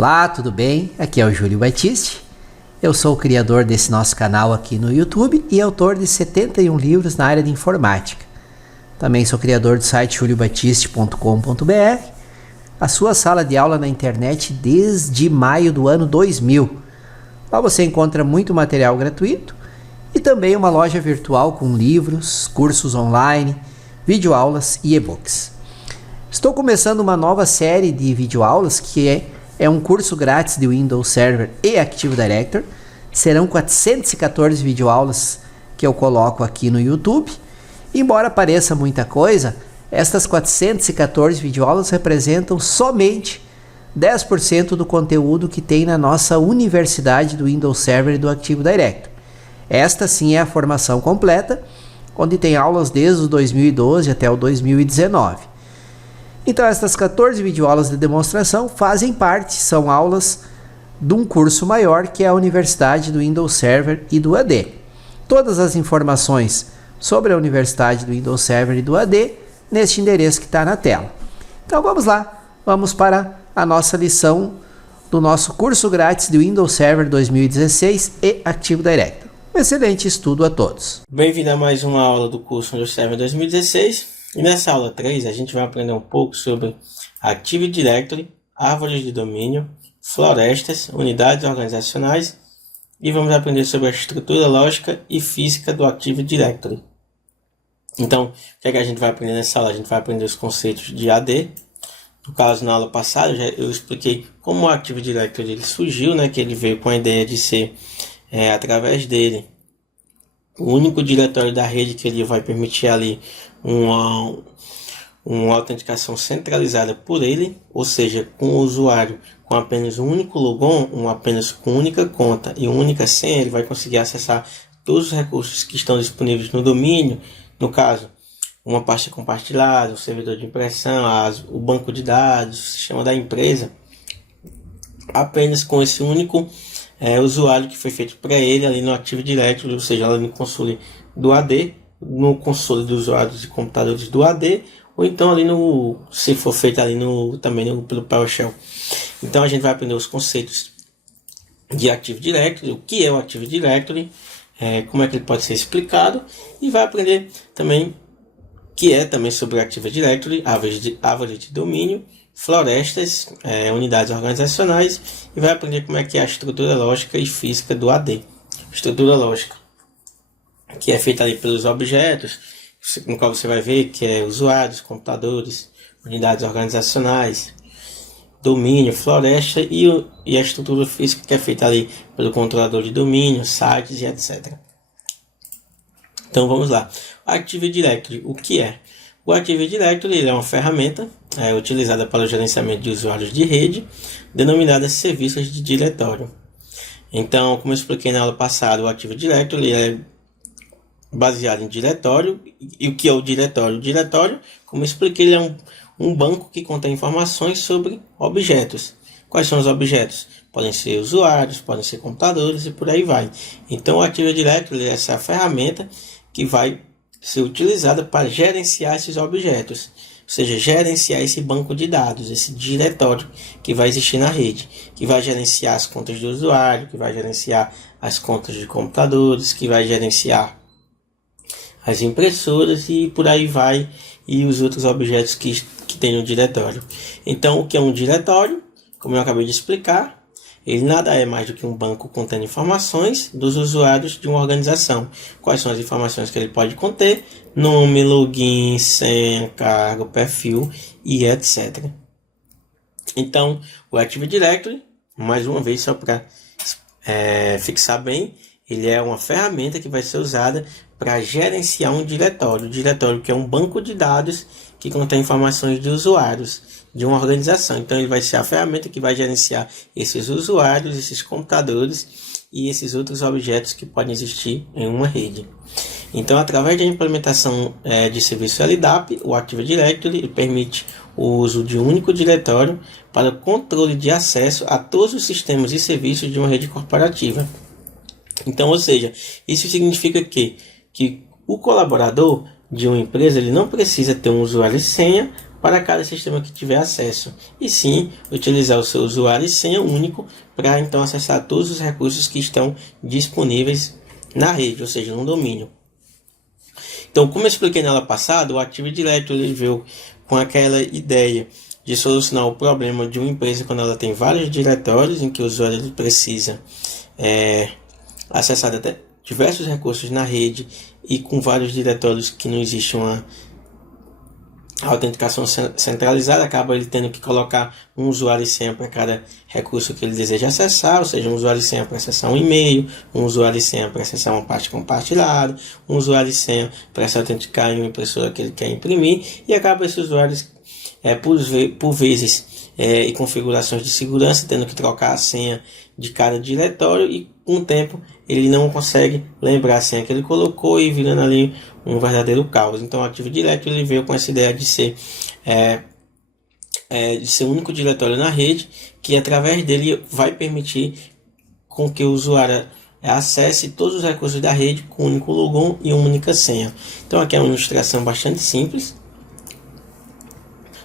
Olá, tudo bem? Aqui é o Júlio Batiste. Eu sou o criador desse nosso canal aqui no YouTube e autor de 71 livros na área de informática. Também sou criador do site juliobatiste.com.br, a sua sala de aula na internet desde maio do ano 2000. Lá você encontra muito material gratuito e também uma loja virtual com livros, cursos online, videoaulas e e-books. Estou começando uma nova série de videoaulas que é um curso grátis de Windows Server e Active Directory. Serão 414 videoaulas que eu coloco aqui no YouTube. Embora pareça muita coisa, estas 414 videoaulas representam somente 10% do conteúdo que tem na nossa universidade do Windows Server e do Active Directory. Esta sim é a formação completa, onde tem aulas desde o 2012 até o 2019. Então estas 14 videoaulas de demonstração fazem parte, são aulas de um curso maior que é a Universidade do Windows Server e do AD. Todas as informações sobre a Universidade do Windows Server e do AD neste endereço que está na tela. Então vamos lá, vamos para a nossa lição do nosso curso grátis de Windows Server 2016 e Active Directory. Um excelente estudo a todos. Bem-vindo a mais uma aula do curso Windows Server 2016. E nessa aula 3 a gente vai aprender um pouco sobre Active Directory, árvores de domínio, florestas, unidades organizacionais e vamos aprender sobre a estrutura lógica e física do Active Directory. Então, o que é que a gente vai aprender nessa aula? A gente vai aprender os conceitos de AD. No caso, na aula passada, eu expliquei como o Active Directory ele surgiu, que ele veio com a ideia de ser, através dele, o único diretório da rede que ele vai permitir ali uma autenticação centralizada por ele, ou seja, com o usuário com apenas um único logon, apenas com única conta e única senha, ele vai conseguir acessar todos os recursos que estão disponíveis no domínio, no caso, uma pasta compartilhada, o servidor de impressão, o banco de dados, o sistema da empresa, apenas com esse único usuário que foi feito para ele ali no Active Directory, ou seja, ali no console do AD, no console dos usuários de computadores do AD, ou então ali se for feito ali pelo PowerShell. Então a gente vai aprender os conceitos de Active Directory, o que é o Active Directory, como é que ele pode ser explicado, e vai aprender também sobre o Active Directory, árvores de domínio, florestas, unidades organizacionais, e vai aprender como é que é a estrutura lógica e física do AD. Estrutura lógica, que é feita ali pelos objetos, no qual você vai ver que é usuários, computadores, unidades organizacionais, domínio, floresta, e a estrutura física que é feita ali pelo controlador de domínio, sites e etc. Então vamos lá. Active Directory, o que é? O Active Directory é uma ferramenta utilizada para o gerenciamento de usuários de rede, denominada serviços de diretório. Então, como eu expliquei na aula passada, o Active Directory é baseado em diretório. E o que é o diretório? O diretório, como eu expliquei, ele é um banco que contém informações sobre objetos. Quais são os objetos? Podem ser usuários, podem ser computadores e por aí vai. Então, o Active Directory é essa ferramenta que vai ser utilizada para gerenciar esses objetos, ou seja, gerenciar esse banco de dados, esse diretório que vai existir na rede, que vai gerenciar as contas do usuário, que vai gerenciar as contas de computadores, que vai gerenciar as impressoras e por aí vai, e os outros objetos que tem no diretório. Então, o que é um diretório? Como eu acabei de explicar, ele nada é mais do que um banco contendo informações dos usuários de uma organização. Quais são as informações que ele pode conter? Nome, login, senha, cargo, perfil e etc. Então, o Active Directory, mais uma vez, só para fixar bem, ele é uma ferramenta que vai ser usada para gerenciar um diretório. O diretório que é um banco de dados que contém informações de usuários de uma organização. Então ele vai ser a ferramenta que vai gerenciar esses usuários, esses computadores e esses outros objetos que podem existir em uma rede. Então, através da implementação de serviço LDAP, o Active Directory permite o uso de um único diretório para o controle de acesso a todos os sistemas e serviços de uma rede corporativa. Então, ou seja, isso significa que o colaborador de uma empresa ele não precisa ter um usuário e senha para cada sistema que tiver acesso, e sim utilizar o seu usuário e senha único para então acessar todos os recursos que estão disponíveis na rede, ou seja, no domínio. Então, como eu expliquei na aula passada, o Active Directory veio com aquela ideia de solucionar o problema de uma empresa quando ela tem vários diretórios em que o usuário precisa acessar diversos recursos na rede, e com vários diretórios que não existe uma autenticação centralizada, acaba ele tendo que colocar um usuário e senha para cada recurso que ele deseja acessar, ou seja, um usuário e senha para acessar um e-mail, um usuário e senha para acessar uma parte compartilhada, um usuário e senha para se autenticar em uma impressora que ele quer imprimir, e acaba esses usuários por vezes e configurações de segurança tendo que trocar a senha de cada diretório, e com o tempo ele não consegue lembrar a senha que ele colocou e virando ali um verdadeiro caos. Então o Active Directory ele veio com essa ideia de ser um único diretório na rede, que através dele vai permitir com que o usuário acesse todos os recursos da rede com um único logon e uma única senha. Então aqui é uma ilustração bastante simples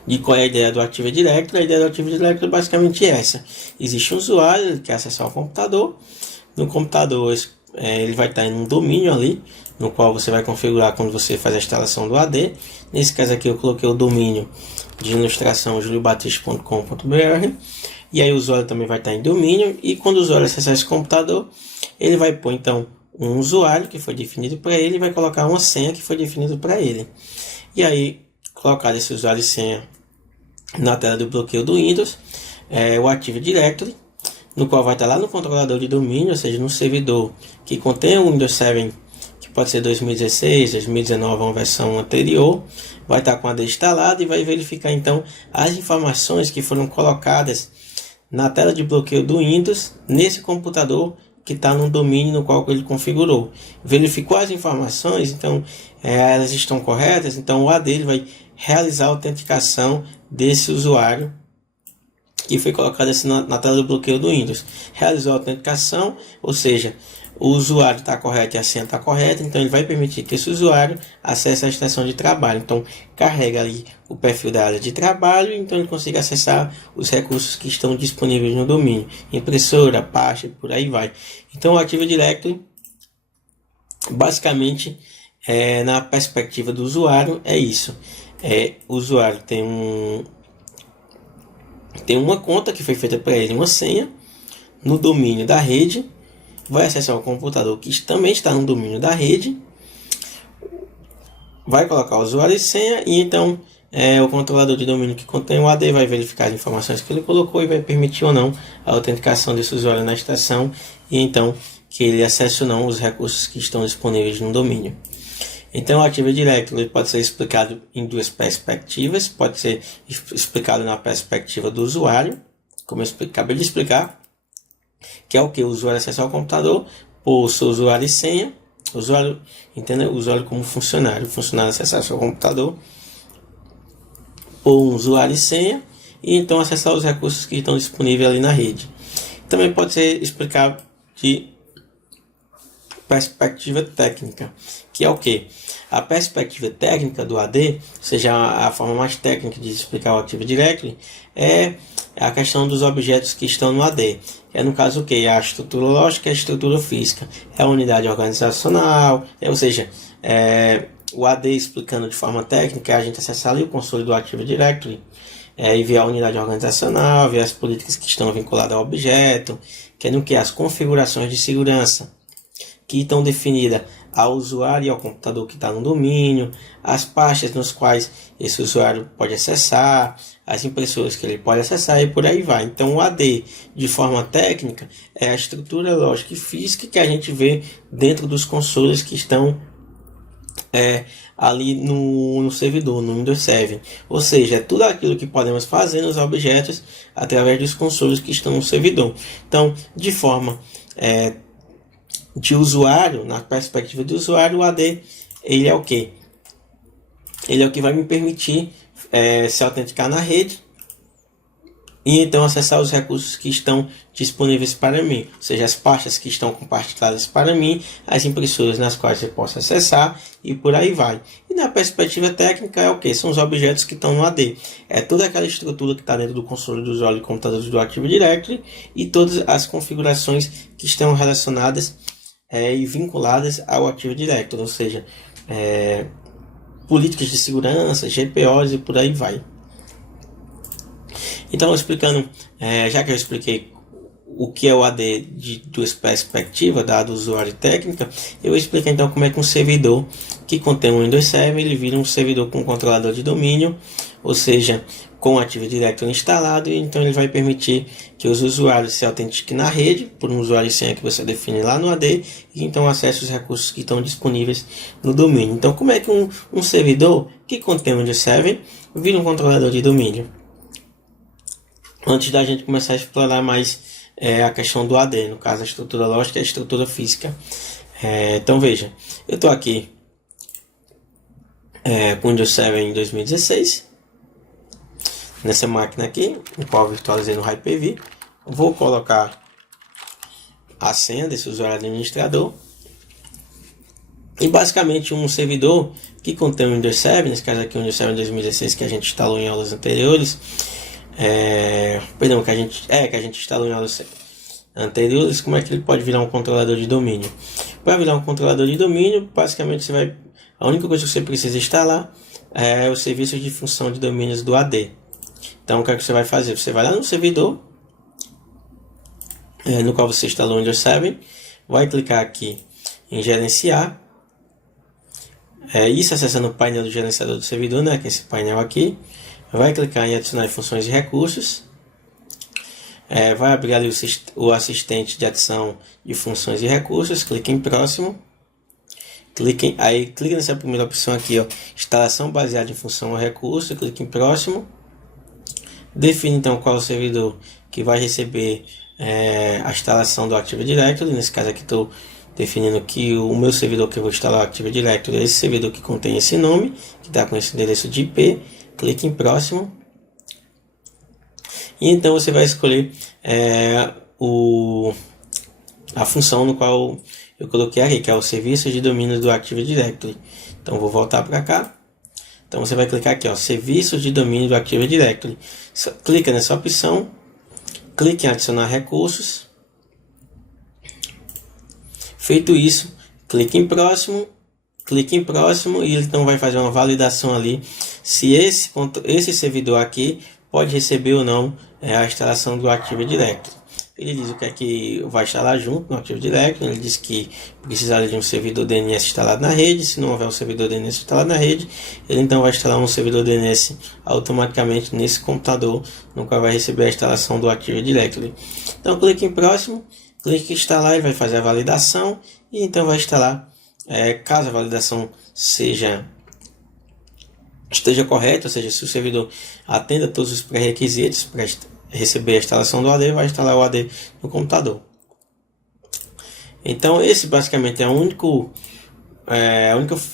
de qual é a ideia do Active Directory. A ideia do Active Directory é basicamente essa: existe um usuário, ele quer acessar o computador. No computador ele vai estar em um domínio ali, no qual você vai configurar quando você faz a instalação do AD. Nesse caso aqui eu coloquei o domínio de ilustração juliobatista.com.br, e aí o usuário também vai estar em domínio, e quando o usuário acessar esse computador, ele vai pôr então um usuário que foi definido para ele, e vai colocar uma senha que foi definida para ele. E aí, colocar esse usuário e senha na tela do bloqueio do Windows, o Active Directory, no qual vai estar lá no controlador de domínio, ou seja, no servidor que contém o Windows 7, que pode ser 2016, 2019, uma versão anterior, vai estar com a AD instalada e vai verificar então as informações que foram colocadas na tela de bloqueio do Windows nesse computador que está no domínio no qual ele configurou. Verificou as informações, então elas estão corretas, então o AD ele vai realizar a autenticação desse usuário que foi colocado assim na tela do bloqueio do Windows. Realizou a autenticação, ou seja, o usuário está correto e a senha está correta, então ele vai permitir que esse usuário acesse a estação de trabalho. Então carrega ali o perfil da área de trabalho, então ele consiga acessar os recursos que estão disponíveis no domínio, impressora, pasta, por aí vai. Então o Active Directory, basicamente, na perspectiva do usuário, é isso. O usuário tem uma conta que foi feita para ele, uma senha, no domínio da rede, vai acessar o computador que também está no domínio da rede, vai colocar o usuário e senha, e então o controlador de domínio que contém o AD vai verificar as informações que ele colocou e vai permitir ou não a autenticação desse usuário na estação, e então que ele acesse ou não os recursos que estão disponíveis no domínio. Então, o Active Directory pode ser explicado em duas perspectivas. Pode ser explicado na perspectiva do usuário, como eu acabei de explicar, que é o que? O usuário acessa ao computador, por seu usuário e senha, o usuário como funcionário. O funcionário acessar seu computador, por um usuário e senha, e então acessar os recursos que estão disponíveis ali na rede. Também pode ser explicado de perspectiva técnica, que é o que? A perspectiva técnica do AD, ou seja, a forma mais técnica de explicar o Active Directory, é a questão dos objetos que estão no AD. É no caso o que? A estrutura lógica e a estrutura física. É a unidade organizacional, ou seja, o AD explicando de forma técnica, a gente acessar ali o console do Active Directory, e ver a unidade organizacional, ver as políticas que estão vinculadas ao objeto, que é no que? As configurações de segurança, que estão definidas ao usuário e ao computador que está no domínio, as pastas nos quais esse usuário pode acessar, as impressoras que ele pode acessar e por aí vai. Então o AD, de forma técnica, é a estrutura lógica e física que a gente vê dentro dos consoles que estão ali no servidor, no Windows 7. Ou seja, é tudo aquilo que podemos fazer nos objetos através dos consoles que estão no servidor. Então, de forma de usuário, na perspectiva do usuário, o AD ele é o que? Ele é o que vai me permitir se autenticar na rede e então acessar os recursos que estão disponíveis para mim, ou seja, as pastas que estão compartilhadas para mim, as impressoras nas quais eu posso acessar e por aí vai. E na perspectiva técnica é o que? São os objetos que estão no AD. É toda aquela estrutura que está dentro do console do usuário de computadores do Active Directory e todas as configurações que estão relacionadas e vinculadas ao Active Directory, ou seja, políticas de segurança, GPOs e por aí vai. Então, explicando, já que eu expliquei o que é o AD de duas perspectivas, dado usuário e técnica, eu vou explicar então como é que um servidor que contém um Windows 7, ele vira um servidor com controlador de domínio, ou seja, com o Active Directory instalado, e então ele vai permitir que os usuários se autentiquem na rede, por um usuário e senha que você define lá no AD, e então acesse os recursos que estão disponíveis no domínio. Então, como é que um servidor que contém o Windows 7 vira um controlador de domínio? Antes da gente começar a explorar mais a questão do AD, no caso a estrutura lógica e a estrutura física. Então veja, eu estou aqui com o Windows 7 em 2016, nessa máquina aqui, no qual eu virtualizei no Hyper-V. Vou colocar a senha desse usuário administrador. E basicamente um servidor que contém o Windows 7, nesse caso aqui o Windows 7 2016 que a gente instalou em aulas anteriores, que a gente instalou em aulas anteriores, como é que ele pode virar um controlador de domínio? Para virar um controlador de domínio, basicamente a única coisa que você precisa instalar é o serviço de função de domínios do AD. Então o que é que você vai fazer? Você vai lá no servidor no qual você instalou o Windows 7, vai clicar aqui em gerenciar, isso acessando o painel do gerenciador do servidor, né, que é esse painel aqui. Vai clicar em adicionar funções e recursos, vai abrir ali o assistente de adição de funções e recursos, clique em próximo, clique nessa primeira opção aqui, ó, instalação baseada em função ou recurso, clique em próximo, define então qual é o servidor que vai receber a instalação do Active Directory. Nesse caso aqui estou definindo que o meu servidor que eu vou instalar o Active Directory é esse servidor que contém esse nome, que está com esse endereço de IP. Clique em próximo. E então você vai escolher a função no qual eu coloquei aqui, que é o serviço de domínio do Active Directory. Então vou voltar para cá. Então você vai clicar aqui, ó, serviços de domínio do Active Directory. Clica nessa opção. Clique em adicionar recursos. Feito isso, clique em próximo. Clique em próximo e ele então vai fazer uma validação ali se esse servidor aqui pode receber ou não a instalação do Active Directory. Ele diz o que é que vai instalar junto no Active Directory. Ele diz que precisaria de um servidor DNS instalado na rede. Se não houver um servidor DNS instalado na rede, ele então vai instalar um servidor DNS automaticamente nesse computador, no qual vai receber a instalação do Active Directory. Então clique em próximo, clique em instalar, ele vai fazer a validação e então vai instalar. Caso a validação esteja correta, ou seja, se o servidor atenda todos os pré-requisitos para receber a instalação do AD, vai instalar o AD no computador. Então esse basicamente é a única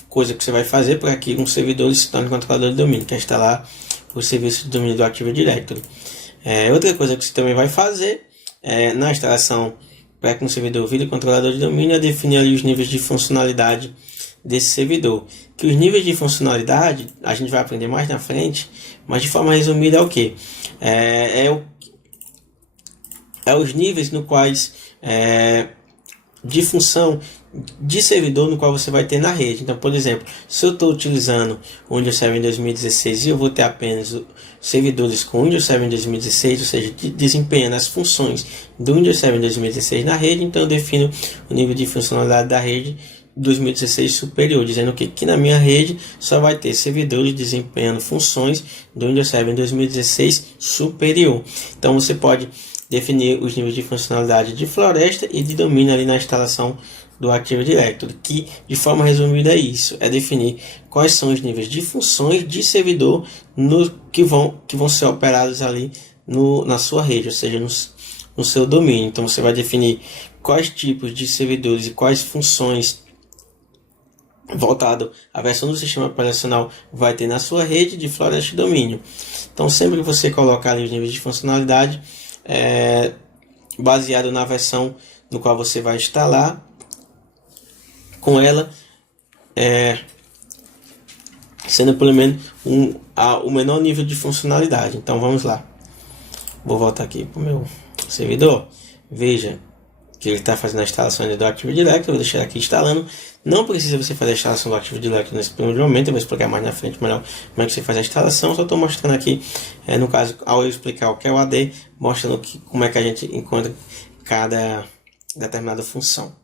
coisa que você vai fazer para que um servidor se torne controlador de domínio, que é instalar o serviço de domínio do Active Directory. Outra coisa que você também vai fazer na instalação para que um servidor vire controlador de domínio é definir ali os níveis de funcionalidade desse servidor. Que os níveis de funcionalidade a gente vai aprender mais na frente, mas de forma resumida é o que? Os níveis no quais de função de servidor no qual você vai ter na rede. Então, por exemplo, se eu estou utilizando o Windows 7 em 2016 e eu vou ter apenas servidores com Windows 7 em 2016, ou seja, desempenhando as funções do Windows 7 em 2016 na rede, então eu defino o nível de funcionalidade da rede 2016 superior, dizendo que na minha rede só vai ter servidores desempenhando funções do Windows 7 em 2016 superior. Então você pode definir os níveis de funcionalidade de floresta e de domínio ali na instalação do Active Directory, que de forma resumida é isso, é definir quais são os níveis de funções de servidor que vão ser operados ali na sua rede, ou seja, no seu domínio. Então você vai definir quais tipos de servidores e quais funções voltado à versão do sistema operacional vai ter na sua rede de floresta de domínio. Então, sempre que você colocar ali os níveis de funcionalidade, baseado na versão no qual você vai instalar, com ela sendo pelo menos o menor nível de funcionalidade. Então, vamos lá. Vou voltar aqui para o meu servidor. Veja que ele está fazendo a instalação do Active Directory. Eu vou deixar aqui instalando. Não precisa você fazer a instalação do Active Directory nesse primeiro momento. Eu vou explicar mais na frente melhor como é que você faz a instalação. Só estou mostrando aqui, no caso, ao eu explicar o que é o AD, mostrando como é que a gente encontra cada determinada função.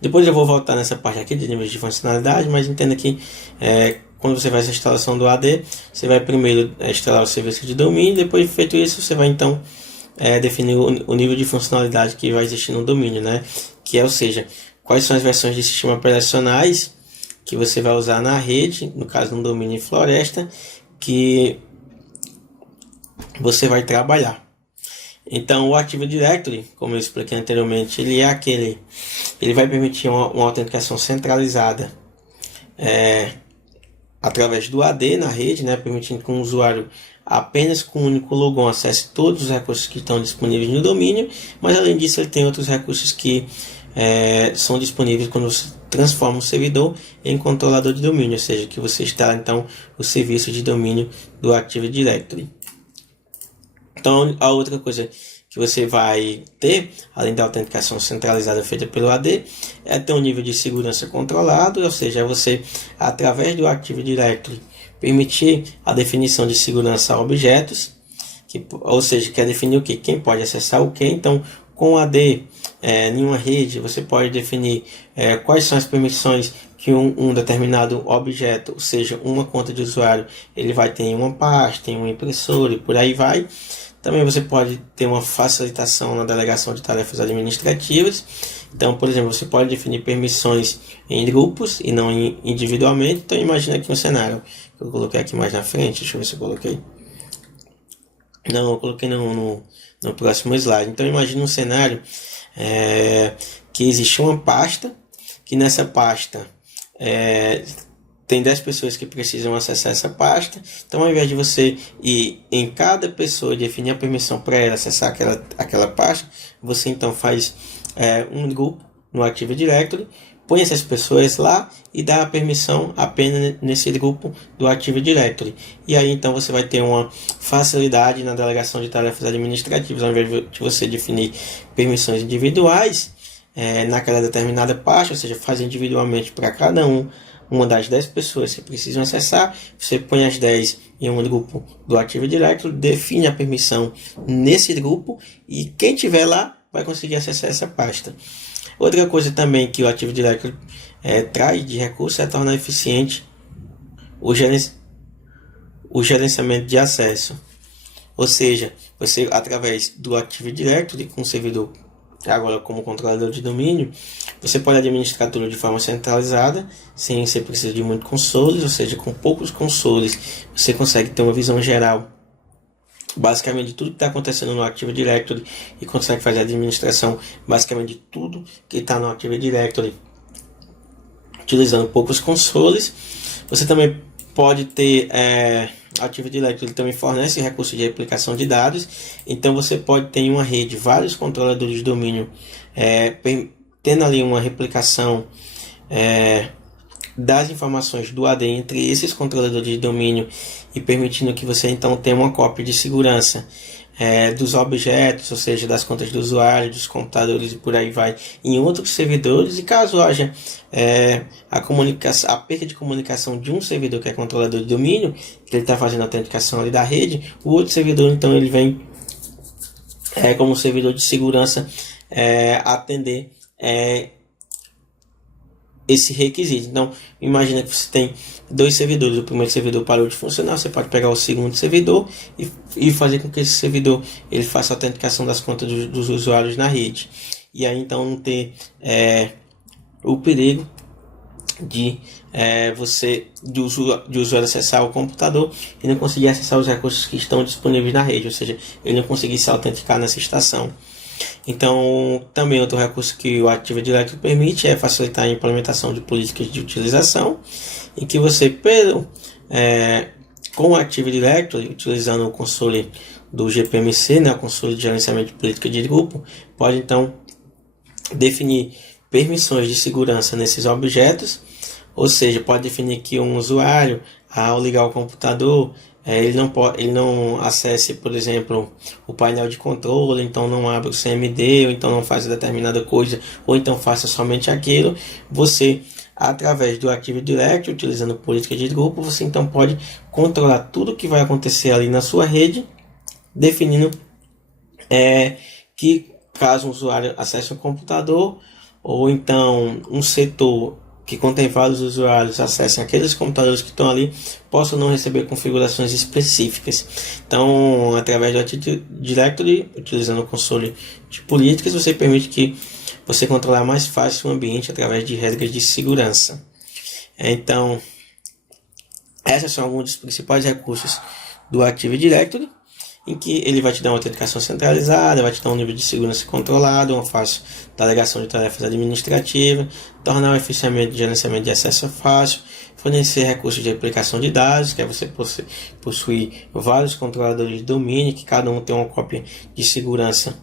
Depois eu vou voltar nessa parte aqui de níveis de funcionalidade, mas entenda que quando você faz a instalação do AD, você vai primeiro instalar o serviço de domínio. Depois, feito isso, você vai então definir o nível de funcionalidade que vai existir no domínio, né? Ou seja, quais são as versões de sistema operacionais que você vai usar na rede, no caso no domínio e floresta, que você vai trabalhar. Então, o Active Directory, como eu expliquei anteriormente, ele vai permitir uma autenticação centralizada através do AD na rede, né, permitindo que um usuário apenas com um único logon acesse todos os recursos que estão disponíveis no domínio, mas além disso ele tem outros recursos que são disponíveis quando você transforma o servidor em controlador de domínio, ou seja, que você instala então o serviço de domínio do Active Directory. Então, a outra coisa que você vai ter, além da autenticação centralizada feita pelo AD, é ter um nível de segurança controlado, ou seja, você, através do Active Directory, permitir a definição de segurança a objetos, ou seja, quer definir o que? Quem pode acessar o que. Então, com o AD em uma rede, você pode definir quais são as permissões que um determinado objeto, ou seja, uma conta de usuário, ele vai ter em uma pasta, em uma impressora e por aí vai. Também você pode ter uma facilitação na delegação de tarefas administrativas. Então, por exemplo, você pode definir permissões em grupos e não individualmente. Então, imagina aqui um cenário que eu coloquei aqui mais na frente. Deixa eu ver se eu coloquei. Não, eu coloquei no próximo slide. Então, imagina um cenário que existe uma pasta, que nessa pasta tem 10 pessoas que precisam acessar essa pasta. Então, ao invés de você ir em cada pessoa e definir a permissão para ela acessar aquela pasta, você então faz um grupo no Active Directory, põe essas pessoas lá e dá a permissão apenas nesse grupo do Active Directory. E aí então você vai ter uma facilidade na delegação de tarefas administrativas, ao invés de você definir permissões individuais naquela determinada pasta, ou seja, faz individualmente para cada uma das 10 pessoas que precisam acessar. Você põe as 10 em um grupo do Active Directory, define a permissão nesse grupo e quem tiver lá vai conseguir acessar essa pasta. Outra coisa também que o Active Directory traz de recurso é tornar eficiente o gerenciamento de acesso. Ou seja, você, através do Active Directory, com o servidor agora como controlador de domínio, você pode administrar tudo de forma centralizada, sem ser preciso de muitos consoles, ou seja, com poucos consoles você consegue ter uma visão geral basicamente de tudo que está acontecendo no Active Directory e consegue fazer a administração basicamente de tudo que está no Active Directory utilizando poucos consoles. Você também pode ter Active Directory, ele também fornece recursos de replicação de dados. Então você pode ter em uma rede vários controladores de domínio tendo ali uma replicação das informações do AD entre esses controladores de domínio e permitindo que você então tenha uma cópia de segurança dos objetos, ou seja, das contas do usuário, dos computadores e por aí vai, em outros servidores. E caso haja a perda de comunicação de um servidor que é controlador de domínio, que ele está fazendo a autenticação ali da rede, o outro servidor então ele vem como servidor de segurança atender esse requisito. Então, imagina que você tem 2 servidores, o primeiro servidor parou de funcionar, você pode pegar o segundo servidor e fazer com que esse servidor ele faça a autenticação das contas dos usuários na rede. E aí então não ter o perigo de usuário acessar o computador e não conseguir acessar os recursos que estão disponíveis na rede, ou seja, ele não conseguir se autenticar nessa estação. Então, também outro recurso que o Active Directory permite é facilitar a implementação de políticas de utilização, em que você, com o Active Directory, utilizando o console do GPMC, né, o console de gerenciamento de política de grupo, pode então definir permissões de segurança nesses objetos, ou seja, pode definir que um usuário, ao ligar o computador, ele não acesse, por exemplo, o painel de controle, então não abra o CMD, ou então não faça determinada coisa, ou então faça somente aquilo. Você, através do Active Directory, utilizando política de grupo, você então pode controlar tudo que vai acontecer ali na sua rede, definindo que caso um usuário acesse um computador, ou então um setor que contém vários usuários acessem aqueles computadores que estão ali, possam não receber configurações específicas. Então, através do Active Directory, utilizando o console de políticas, você permite que você controlar mais fácil o ambiente através de regras de segurança. Então, esses são alguns dos principais recursos do Active Directory, em que ele vai te dar uma autenticação centralizada, vai te dar um nível de segurança controlado, uma fácil delegação de tarefas administrativas, tornar o eficiamento de gerenciamento de acesso fácil, fornecer recursos de replicação de dados, que é você possuir vários controladores de domínio, que cada um tem uma cópia de segurança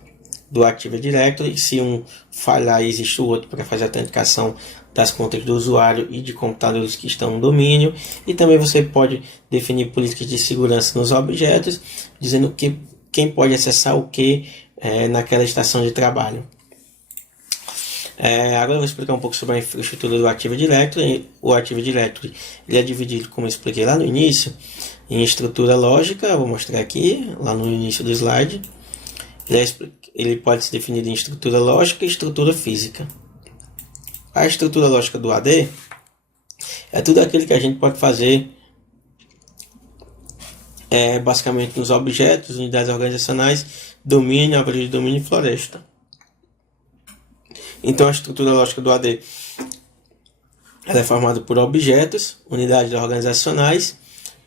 do Active Directory. Se um falhar, existe o outro para fazer a autenticação das contas do usuário e de computadores que estão no domínio. E também você pode definir políticas de segurança nos objetos, dizendo quem pode acessar o que naquela estação de trabalho. Agora eu vou explicar um pouco sobre a infraestrutura do Active Directory. O Active Directory ele é dividido, como eu expliquei lá no início, em estrutura lógica. Vou mostrar aqui, lá no início do slide. Ele pode ser definido em estrutura lógica e estrutura física. A estrutura lógica do AD é tudo aquilo que a gente pode fazer basicamente nos objetos, unidades organizacionais, domínio, árvore de domínio e floresta. Então a estrutura lógica do AD ela é formada por objetos, unidades organizacionais,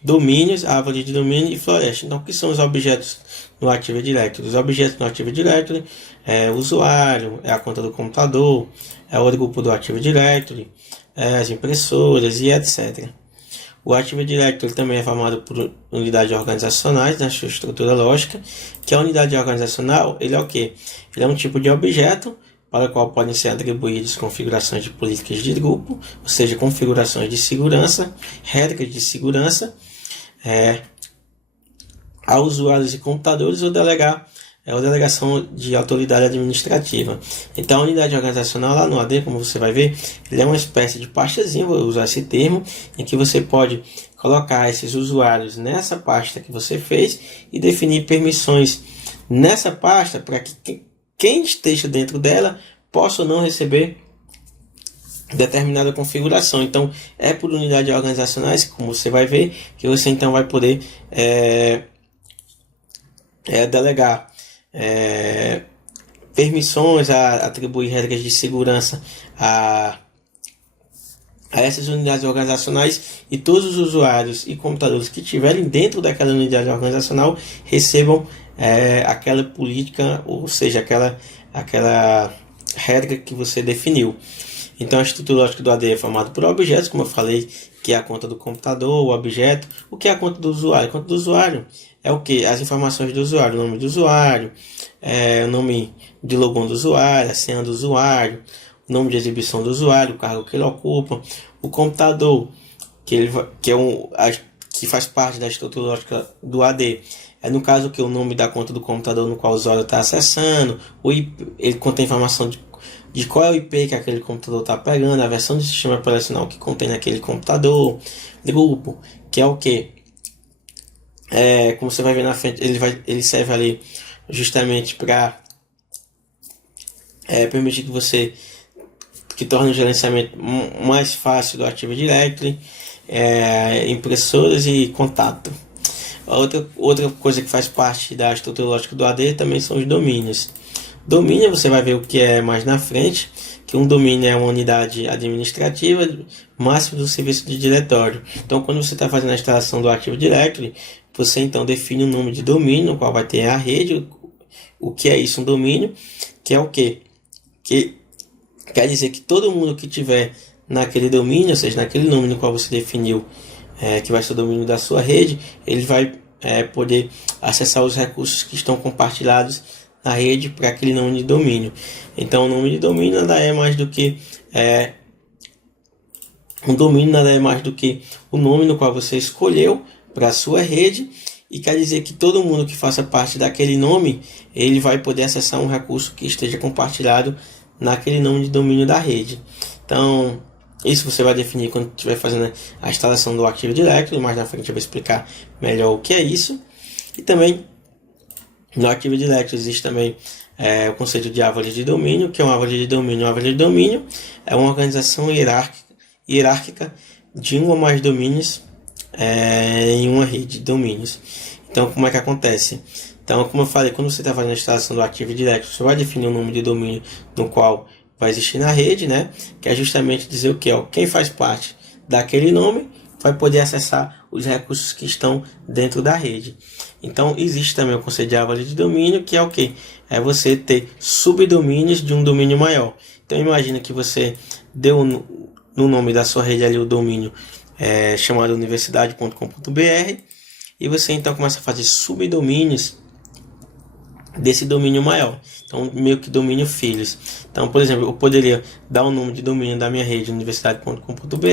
domínios, árvore de domínio e floresta. Então, o que são os objetos no Active Directory? Os objetos no Active Directory é o usuário, é a conta do computador, é o grupo do Active Directory, as impressoras e etc. O Active Directory também é formado por unidades organizacionais na sua estrutura lógica, que a unidade organizacional ele é o quê? Ele é um tipo de objeto para o qual podem ser atribuídas configurações de políticas de grupo, ou seja, configurações de segurança, regras de segurança, a usuários e computadores ou delegar a delegação de autoridade administrativa. Então a unidade organizacional lá no AD, como você vai ver, ele é uma espécie de pastazinha, vou usar esse termo, em que você pode colocar esses usuários nessa pasta que você fez e definir permissões nessa pasta para que quem esteja dentro dela possa ou não receber determinada configuração. Então é por unidades organizacionais, como você vai ver, que você então vai poder delegar permissões, a atribuir regras de segurança a essas unidades organizacionais, e todos os usuários e computadores que estiverem dentro daquela unidade organizacional recebam aquela política, ou seja, aquela regra que você definiu. Então a estrutura lógica do AD é formada por objetos, como eu falei, que é a conta do computador, o objeto. O que é a conta do usuário? A conta do usuário é o que? As informações do usuário, o nome do usuário, o nome de login do usuário, a senha do usuário, o nome de exibição do usuário, o cargo que ele ocupa, o computador, que faz parte da estrutura lógica do AD. No caso que o nome da conta do computador no qual o usuário está acessando, ele contém informação de qual é o IP que aquele computador está pegando, a versão do sistema operacional que contém naquele computador, grupo, que é o que? Como você vai ver na frente, ele serve ali justamente para permitir que torne o gerenciamento mais fácil do Active Directory, impressoras e contato. Outra coisa que faz parte da estrutura lógica do AD também são os domínios. Domínio, você vai ver o que é mais na frente, que um domínio é uma unidade administrativa máximo do serviço de diretório. Então, quando você está fazendo a instalação do Active Directory, você então define o nome de domínio, no qual vai ter a rede, o que é isso, um domínio, que é o quê? Que quer dizer que todo mundo que tiver naquele domínio, ou seja, naquele nome no qual você definiu que vai ser o domínio da sua rede, ele vai poder acessar os recursos que estão compartilhados na rede para aquele nome de domínio. Então, o nome de domínio nada é mais do que um domínio nada é mais do que o nome no qual você escolheu para a sua rede, e quer dizer que todo mundo que faça parte daquele nome, ele vai poder acessar um recurso que esteja compartilhado naquele nome de domínio da rede. Então, isso você vai definir quando estiver fazendo a instalação do Active Directory. Mais na frente eu vou explicar melhor o que é isso. E também no Active Directory existe também o conceito de árvore de domínio, que é uma árvore de domínio. Uma árvore de domínio é uma organização hierárquica de um ou mais domínios em uma rede de domínios. Então, como é que acontece? Então, como eu falei, quando você está fazendo a instalação do Active Directory, você vai definir um nome de domínio no qual vai existir na rede, né? Que é justamente dizer o que? Quem faz parte daquele nome vai poder acessar os recursos que estão dentro da rede. Então, existe também o conceito de árvore de domínio, que é o que? É você ter subdomínios de um domínio maior. Então, imagina que você deu no nome da sua rede ali o domínio chamado universidade.com.br, e você então começa a fazer subdomínios desse domínio maior. Então, meio que domínio filhos. Então, por exemplo, eu poderia dar o nome de domínio da minha rede, universidade.com.br,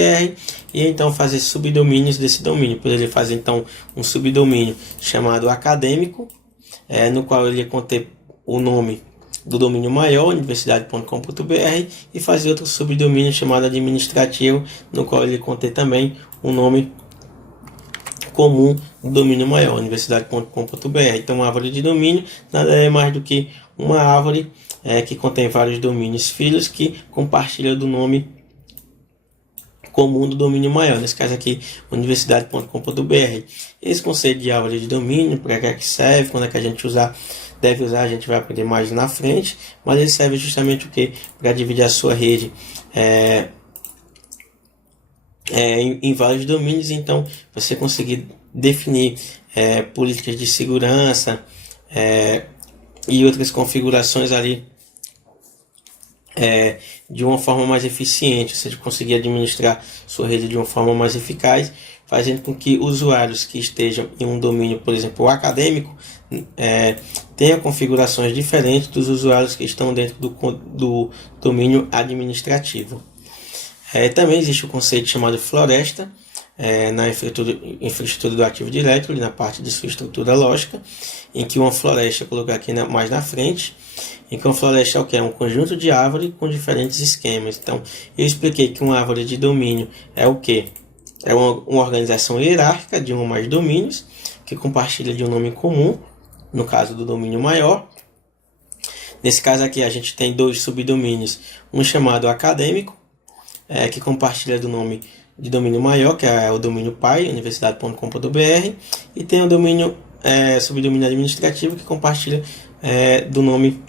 e então fazer subdomínios desse domínio. Eu poderia fazer então um subdomínio chamado acadêmico, no qual ele ia conter o nome do domínio maior, universidade.com.br, e fazer outro subdomínio chamado administrativo, no qual ele conter também o nome comum do domínio maior, universidade.com.br. Então, uma árvore de domínio nada é mais do que uma árvore que contém vários domínios filhos que compartilham do nome comum do domínio maior, nesse caso aqui, universidade.com.br. Esse conceito de árvore de domínio, para que serve, quando é que a gente deve usar, a gente vai aprender mais na frente, mas ele serve justamente o que? Para dividir a sua rede em vários domínios. Então você conseguir definir políticas de segurança e outras configurações ali de uma forma mais eficiente, ou seja, conseguir administrar sua rede de uma forma mais eficaz, fazendo com que usuários que estejam em um domínio, por exemplo, acadêmico, tenham configurações diferentes dos usuários que estão dentro do domínio administrativo. Também existe o conceito chamado floresta na infraestrutura do Active Directory, na parte de sua estrutura lógica, em que uma floresta, vou colocar aqui mais na frente, em que uma floresta é o que? É um conjunto de árvores com diferentes esquemas. Então, eu expliquei que uma árvore de domínio é o que? É uma organização hierárquica de um ou mais domínios, que compartilha de um nome comum, no caso do domínio maior. Nesse caso aqui, a gente tem dois subdomínios, um chamado acadêmico, que compartilha do nome de domínio maior, que é o domínio pai, universidade.com.br, e tem o domínio subdomínio administrativo, que compartilha do nome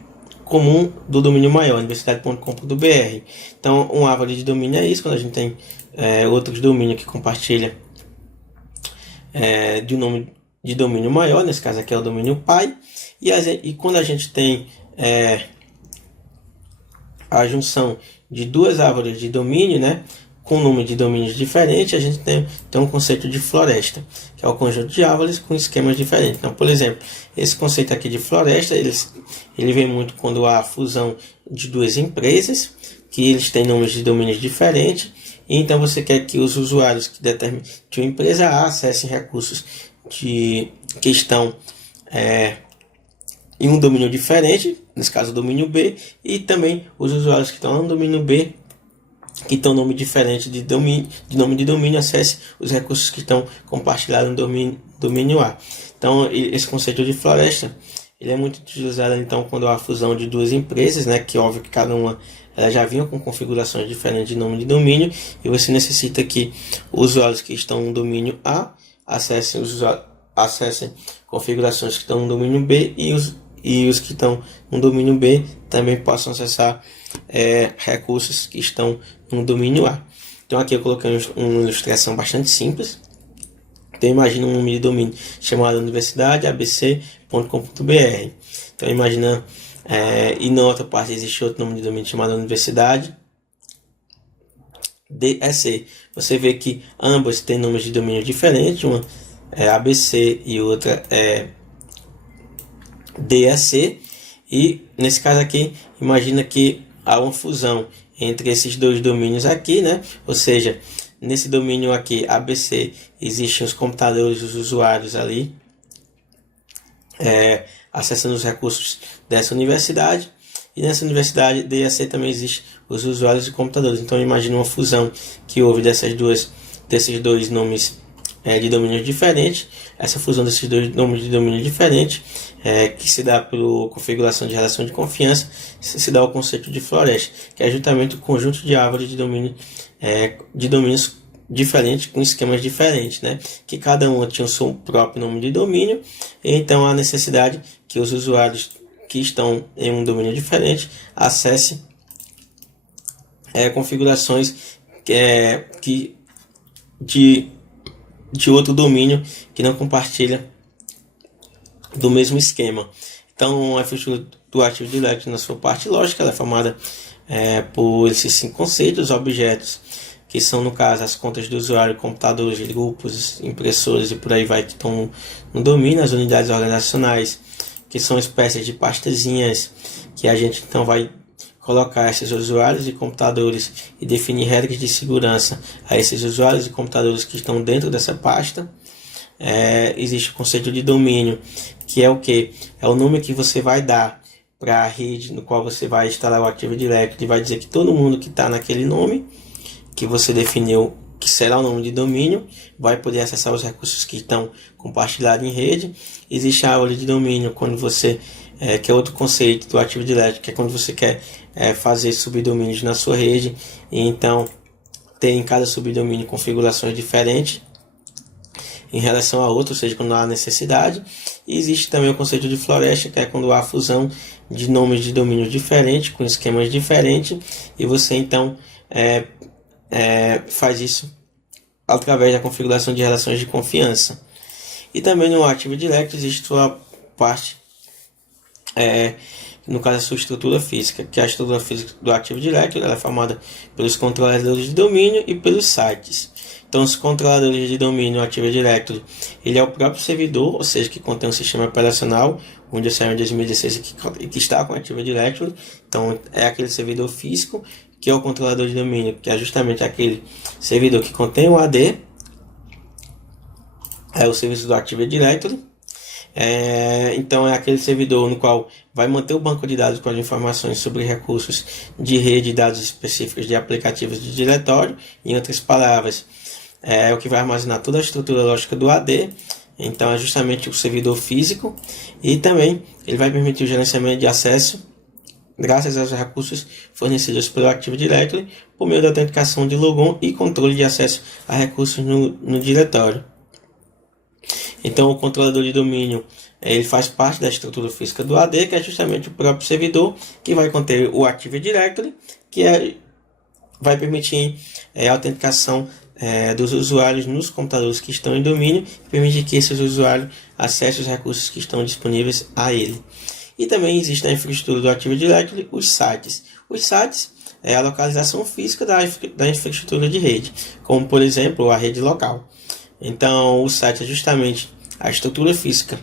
comum do domínio maior, universidade.com.br. Então, uma árvore de domínio é isso, quando a gente tem outros domínios que compartilha de um nome de domínio maior, nesse caso aqui é o domínio pai, e quando a gente tem a junção de duas árvores de domínio, né, com nome de domínios diferentes, a gente tem um conceito de floresta, que é o conjunto de árvores com esquemas diferentes. Então, por exemplo, esse conceito aqui de floresta, ele vem muito quando há a fusão de duas empresas, que eles têm nomes de domínios diferentes, e então você quer que os usuários de uma empresa A acessem recursos que estão em um domínio diferente, nesse caso o domínio B, e também os usuários que estão no domínio B, que estão nome diferente de nome de domínio, acesse os recursos que estão compartilhados no domínio A. Então, esse conceito de floresta, ele é muito utilizado então quando há a fusão de duas empresas, né, que óbvio que cada uma já vinha com configurações diferentes de nome de domínio, e você necessita que os usuários que estão no domínio A acessem configurações que estão no domínio B, e os que estão no domínio B também possam acessar recursos que estão no domínio A. Então aqui eu coloquei uma ilustração bastante simples. Então imagina um nome de domínio chamado universidade Então imagina, e na outra parte existe outro nome de domínio chamado universidade DEC. Você vê que ambas têm nomes de domínio diferentes, uma é ABC e outra é DEC. E nesse caso aqui, imagina que há uma fusão entre esses dois domínios aqui, né? Ou seja, nesse domínio aqui, ABC, existem os computadores, os usuários ali, acessando os recursos dessa universidade. E nessa universidade DEC também existe os usuários e computadores. Então imagina uma fusão que houve desses dois nomes de domínio diferente. Essa fusão desses dois nomes de domínio diferente, que se dá pela configuração de relação de confiança, se dá o conceito de floresta, que é justamente o conjunto de árvores de domínio, de domínios diferentes com esquemas diferentes, né? Que cada uma tinha o seu próprio nome de domínio, e então há necessidade que os usuários que estão em um domínio diferente acessem configurações de outro domínio que não compartilha do mesmo esquema. Então a estrutura do Active Directory, na sua parte lógica, ela é formada por esses 5 conceitos: objetos, que são no caso as contas do usuário, computadores, grupos, impressores e por aí vai, que estão no domínio; as unidades organizacionais, que são espécies de pastazinhas que a gente então vai colocar esses usuários e computadores e definir regras de segurança a esses usuários e computadores que estão dentro dessa pasta. Existe o conceito de domínio, que é o que? É o nome que você vai dar para a rede no qual você vai instalar o Active Directory, e vai dizer que todo mundo que está naquele nome que você definiu, que será o nome de domínio, vai poder acessar os recursos que estão compartilhados em rede. Existe a aula de domínio, quando você que é outro conceito do Active Directory, que é quando você quer fazer subdomínios na sua rede, e então ter em cada subdomínio configurações diferentes em relação a outro, ou seja, quando há necessidade. E existe também o conceito de floresta, que é quando há fusão de nomes de domínios diferentes, com esquemas diferentes, e você então faz isso através da configuração de relações de confiança. E também no Active Directory existe sua parte, no caso a sua estrutura física, que a estrutura física do Active Directory ela é formada pelos controladores de domínio e pelos sites. Então os controladores de domínio Active Directory, ele é o próprio servidor, ou seja, que contém um sistema operacional, onde saiu em 2016 e que está com Active Directory. Então é aquele servidor físico que é o controlador de domínio, que é justamente aquele servidor que contém o AD, é o serviço do Active Directory. Então é aquele servidor no qual vai manter o banco de dados com as informações sobre recursos de rede e dados específicos de aplicativos de diretório. Em outras palavras, é o que vai armazenar toda a estrutura lógica do AD. Então é justamente o servidor físico, e também ele vai permitir o gerenciamento de acesso graças aos recursos fornecidos pelo Active Directory por meio da autenticação de logon e controle de acesso a recursos no diretório. Então o controlador de domínio ele faz parte da estrutura física do AD, que é justamente o próprio servidor que vai conter o Active Directory, que vai permitir a autenticação dos usuários nos computadores que estão em domínio, e permitir que esses usuários acessem os recursos que estão disponíveis a ele. E também existe na infraestrutura do Active Directory os sites. Os sites é a localização física da infraestrutura de rede, como por exemplo a rede local. Então o site é justamente a estrutura física,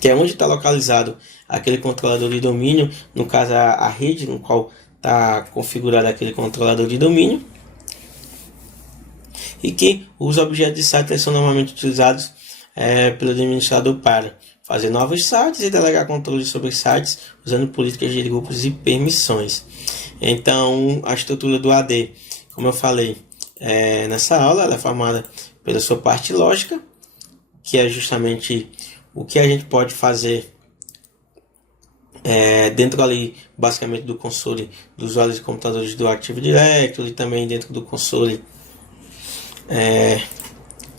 que é onde está localizado aquele controlador de domínio, no caso a rede no qual está configurado aquele controlador de domínio, e que os objetos de site são normalmente utilizados pelo administrador para fazer novos sites e delegar controle sobre sites usando políticas de grupos e permissões. Então a estrutura do AD, como eu falei nessa aula, ela é formada pela sua parte lógica, que é justamente o que a gente pode fazer dentro ali, basicamente, do console dos usuários e computadores do Active Directory, e também dentro do console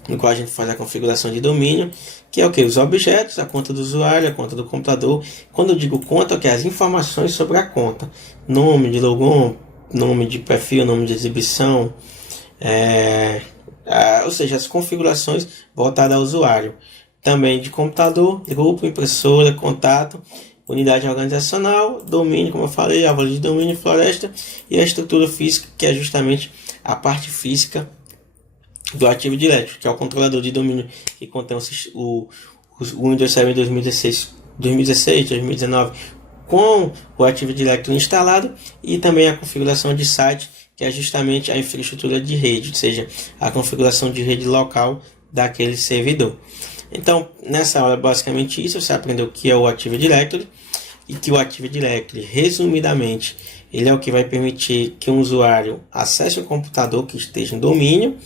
no qual a gente faz a configuração de domínio, que é o que? Os objetos, a conta do usuário, a conta do computador. Quando eu digo conta, que é as informações sobre a conta: nome de logon, nome de perfil, nome de exibição, ou seja, as configurações voltadas ao usuário. também de computador, grupo, impressora, contato, unidade organizacional, domínio, como eu falei, árvore de domínio, floresta, e a estrutura física, que é justamente a parte física do Active Directory, que é o controlador de domínio que contém o Windows Server 2016, 2019 com o Active Directory instalado, e também a configuração de site, que é justamente a infraestrutura de rede, ou seja, a configuração de rede local daquele servidor. Então, nessa aula, basicamente isso, você aprendeu o que é o Active Directory, e que o Active Directory, resumidamente, ele é o que vai permitir que um usuário acesse um computador que esteja em domínio,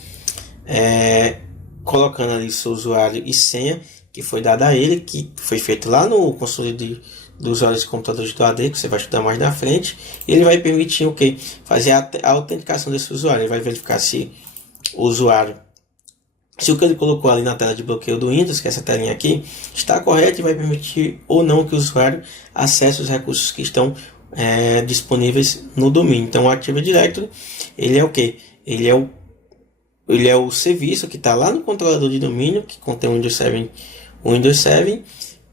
colocando ali seu usuário e senha, que foi dada a ele, que foi feito lá no console dos usuários de computadores do AD, que você vai estudar mais na frente. E ele vai permitir o que? Fazer a autenticação desse usuário. Ele vai verificar se o usuário, se o que ele colocou ali na tela de bloqueio do Windows, que é essa telinha aqui, está correto, e vai permitir ou não que o usuário acesse os recursos que estão disponíveis no domínio. Então, o Active Directory, ele é o que? Ele é o serviço que está lá no controlador de domínio, que contém o Windows 7,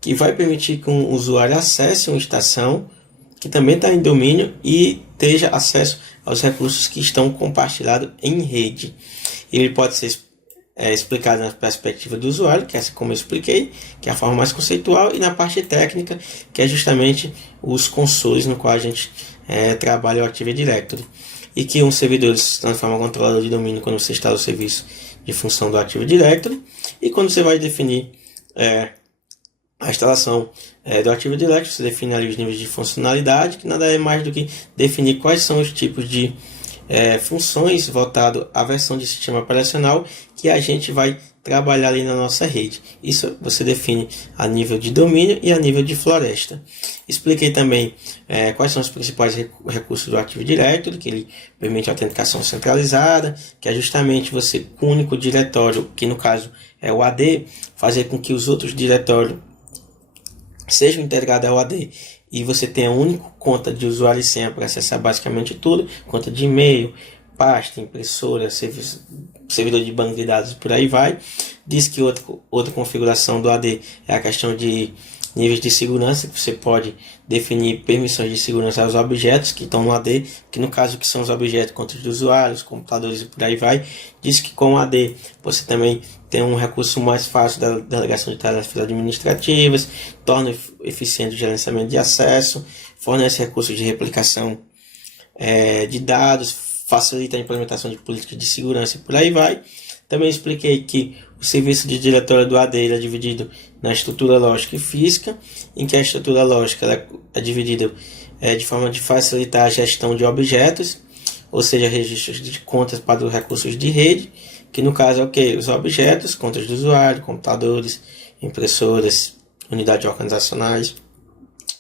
que vai permitir que um usuário acesse uma estação que também está em domínio e tenha acesso aos recursos que estão compartilhados em rede. Ele pode ser explicado na perspectiva do usuário, que é como eu expliquei, que é a forma mais conceitual, e na parte técnica, que é justamente os consoles no qual a gente trabalha o Active Directory. E que um servidor se transforma em controlador de domínio quando você instala o serviço de função do Active Directory, e quando você vai definir a instalação do Active Directory, você define ali os níveis de funcionalidade, que nada é mais do que definir quais são os tipos de funções voltado à versão de sistema operacional que a gente vai trabalhar ali na nossa rede. Isso você define a nível de domínio e a nível de floresta. Expliquei também quais são os principais recursos do Active Directory, que ele permite a autenticação centralizada, que é justamente você, com o único diretório, que no caso é o AD, fazer com que os outros diretórios sejam integrados ao AD, e você tenha uma única conta de usuário e senha para acessar basicamente tudo, conta de e-mail, pasta, impressora, servidor de banco de dados, por aí vai. Diz que outra configuração do AD é a questão de níveis de segurança, que você pode definir permissões de segurança aos objetos que estão no AD, que no caso que são os objetos, contas de usuários, computadores e por aí vai. Diz que com o AD você também tem um recurso mais fácil da delegação de tarefas administrativas, torna eficiente o gerenciamento de acesso, fornece recursos de replicação de dados, facilita a implementação de políticas de segurança e por aí vai. Também expliquei que o serviço de diretório do AD é dividido na estrutura lógica e física, em que a estrutura lógica ela é dividida de forma de facilitar a gestão de objetos, ou seja, registros de contas para os recursos de rede, que no caso é o que? Os objetos, contas do usuário, computadores, impressoras, unidades organizacionais,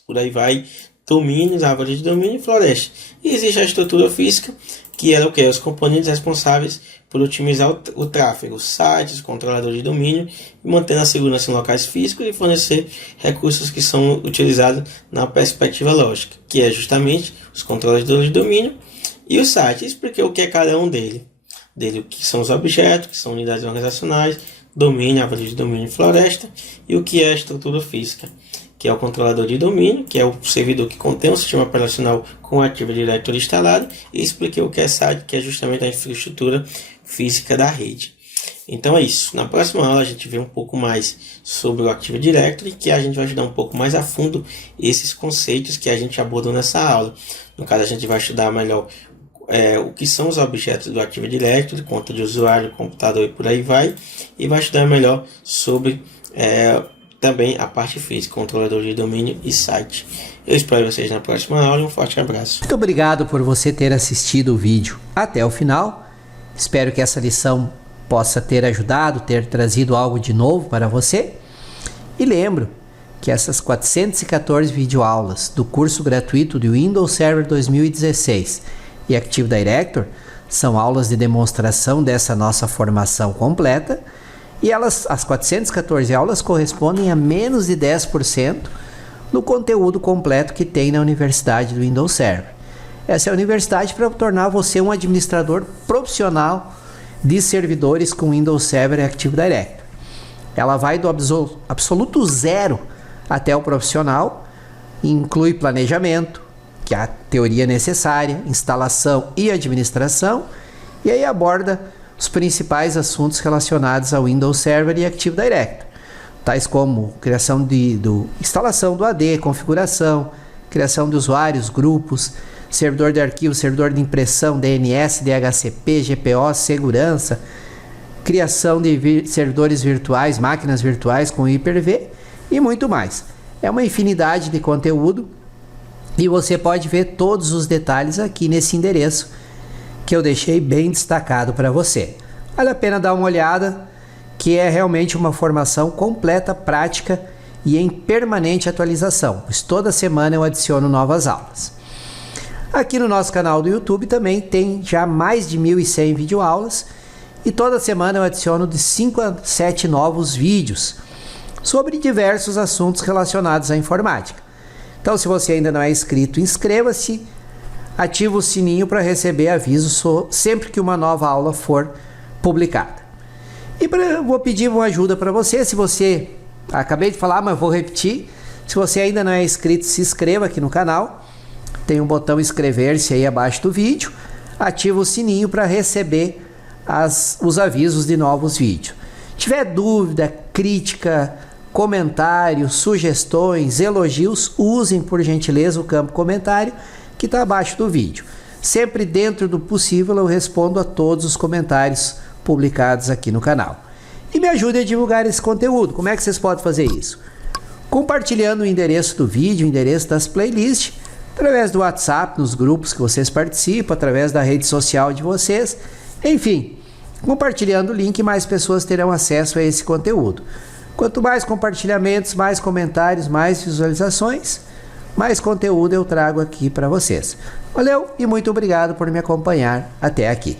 por aí vai, domínios, árvore de domínio e floresta. E existe a estrutura física, que é o que? Os componentes responsáveis por otimizar o tráfego, sites, controladores de domínio, e mantendo a segurança em locais físicos e fornecer recursos que são utilizados na perspectiva lógica, que é justamente os controladores de domínio e o site. Expliquei o que é cada um dele, o que são os objetos, que são unidades organizacionais, domínio, árvore de domínio e floresta, e o que é a estrutura física, que é o controlador de domínio, que é o servidor que contém o sistema operacional com o Active Directory instalado, e expliquei o que é site, que é justamente a infraestrutura física da rede. Então é isso. Na próxima aula a gente vê um pouco mais sobre o Active Directory, que a gente vai estudar um pouco mais a fundo esses conceitos que a gente abordou nessa aula. No caso, a gente vai estudar melhor o que são os objetos do Active Directory, conta de usuário, computador e por aí vai, e vai estudar melhor sobre também a parte física, controlador de domínio e site. Eu espero vocês na próxima aula e um forte abraço. Muito obrigado por você ter assistido o vídeo até o final. Espero que essa lição possa ter ajudado, ter trazido algo de novo para você. E lembro que essas 414 videoaulas do curso gratuito de Windows Server 2016 e Active Directory são aulas de demonstração dessa nossa formação completa, e as 414 aulas correspondem a menos de 10% do conteúdo completo que tem na Universidade do Windows Server. Essa é a universidade para tornar você um administrador profissional de servidores com Windows Server e Active Directory. Ela vai do absoluto zero até o profissional, inclui planejamento, que é a teoria necessária, instalação e administração, e aí aborda os principais assuntos relacionados ao Windows Server e Active Directory, tais como criação instalação do AD, configuração, criação de usuários, grupos, servidor de arquivo, servidor de impressão, DNS, DHCP, GPO, segurança, criação de servidores virtuais, máquinas virtuais com Hyper-V e muito mais. É uma infinidade de conteúdo e você pode ver todos os detalhes aqui nesse endereço que eu deixei bem destacado para você. Vale a pena dar uma olhada, que é realmente uma formação completa, prática e em permanente atualização, pois toda semana eu adiciono novas aulas. Aqui no nosso canal do YouTube também tem já mais de 1.100 videoaulas e toda semana eu adiciono de 5 a 7 novos vídeos sobre diversos assuntos relacionados à informática. Então, se você ainda não é inscrito, inscreva-se, ativa o sininho para receber aviso sempre que uma nova aula for publicada. E vou pedir uma ajuda para você, se você, acabei de falar, mas vou repetir, se você ainda não é inscrito, se inscreva aqui no canal, tem um botão inscrever-se aí abaixo do vídeo, ativa o sininho para receber os avisos de novos vídeos. Tiver dúvida, crítica, comentários, sugestões, elogios, usem por gentileza o campo comentário que está abaixo do vídeo. Sempre dentro do possível eu respondo a todos os comentários publicados aqui no canal. E me ajude a divulgar esse conteúdo. Como é que vocês podem fazer isso? Compartilhando o endereço do vídeo, o endereço das playlists, através do WhatsApp, nos grupos que vocês participam, através da rede social de vocês. Enfim, compartilhando o link, mais pessoas terão acesso a esse conteúdo. Quanto mais compartilhamentos, mais comentários, mais visualizações, mais conteúdo eu trago aqui para vocês. Valeu e muito obrigado por me acompanhar até aqui.